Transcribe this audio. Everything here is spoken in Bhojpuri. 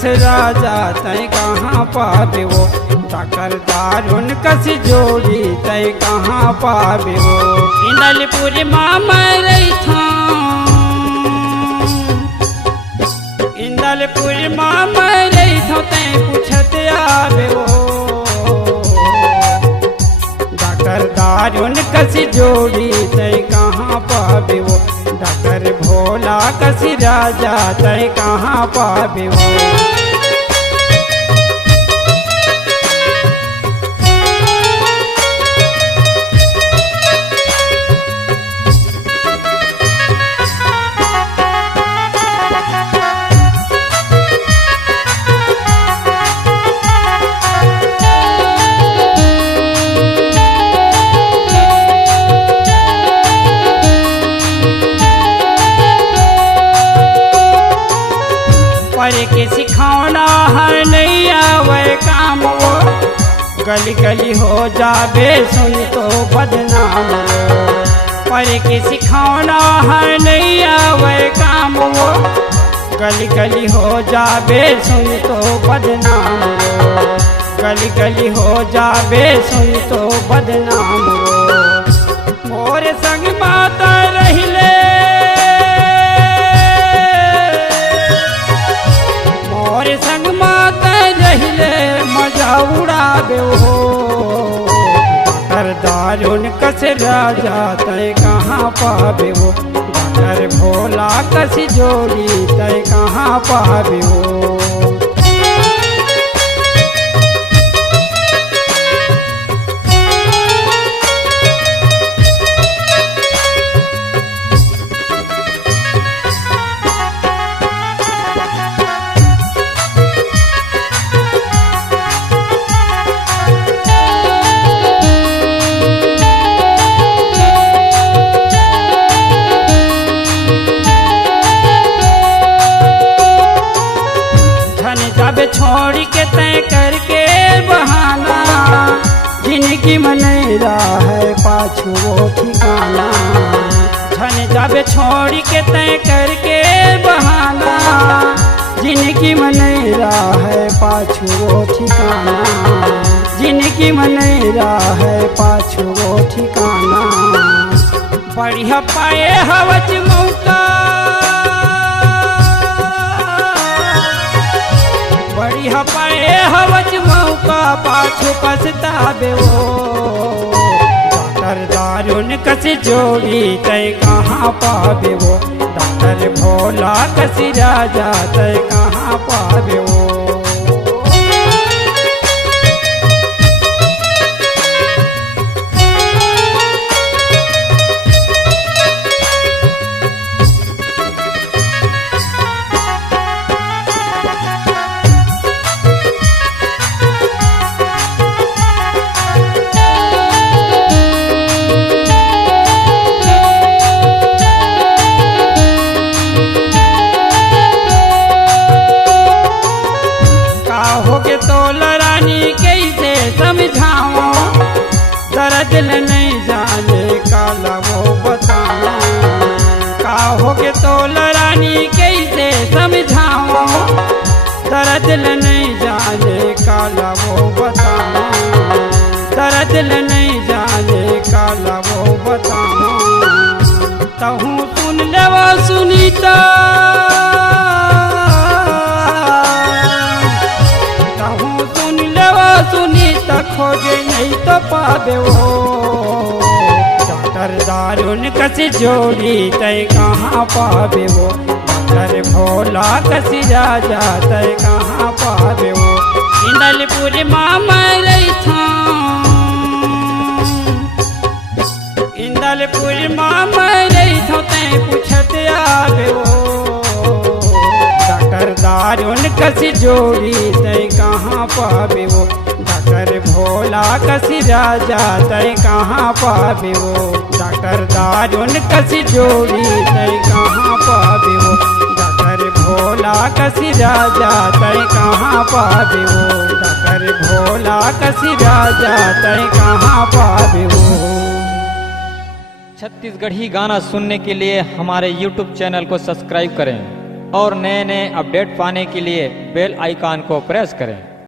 कस राजा तय कहाँ पावे वो, डॉक्टर दारुण कस जोड़ी तय कहाँ पावे वो। इंदलपुर मामा रही था, इंदलपुर मामा रही था तय पूछत आवे वो, डॉक्टर दारुण कस जोड़ी तय कहाँ पावे वो, डॉक्टर भोला कस राजा तय कहाँ पावे वो। पर के सिखाना हर नहीं आवे काम वो, गली गली हो जावे सुन तो बदनाम वो। पर के सिखाना हर नहीं आवे काम वो, गली गली हो जावे सुन तो बदनाम वो, गली गली हो जावे सुन तो बदनाम वो। मोर संग माता रहिले, मोरे संग माता रहिले मजा उड़ावे हो, डॉक्टर दारुण कस राजा तय कहाँ पावे वो, डॉक्टर भोला कस जोड़ी तय कहाँ पावे वो। छोड़ के तय करके बहाना, जिनकी मनेरा है पाछू वो ठिकाना। धन जाबे छोड़ के तय करके बहाना, जिनकी मनेरा है पाछू वो ठिकाना, जिनकी मनेरा है पाछू वो ठिकाना। बढ़िया पाए हवच मौका, बढ़िया पाए हवच मौका पाछू पछतावे वो, डॉक्टर दारुण कस जोड़ी तय कहाँ पावे वो, डॉक्टर भोला कस राजा तय कहाँ पावे वो। समझाओ दर्द नहीं जाने काला वो बताओ, का हो के तो लरानी कैसे समझाओ, दर्द नहीं जाने काला वो बताओ, दर्द नहीं जाने काला वो बताओ। तहूँ सुन ले वो सुनीता, सुनीता खोजे नहीं तो पावे वो, डॉक्टर दारुण कस जोड़ी तय कहाँ पावे वो, डॉक्टर भोला कस राजा तय कहाँ पावे वो। इंदलपुर मामा रही था, इंदलपुर मामा रही था तय पूछत आवे वो, डॉक्टर दारुण कस जोड़ी तय कहाँ पावे वो, डॉक्टर भोला कस राजा तय कहाँ पावे वो, डॉक्टर दारुण कस जोड़ी तय कहाँ पावे वो, डॉक्टर भोला कस राजा तय कहाँ पावे वो, डॉक्टर भोला कस राजा तय कहाँ पावे वो। छत्तीसगढ़ी गाना सुनने के लिए हमारे YouTube चैनल को सब्सक्राइब करें। और नए नए अपडेट पाने के लिए बेल आइकॉन को प्रेस करें।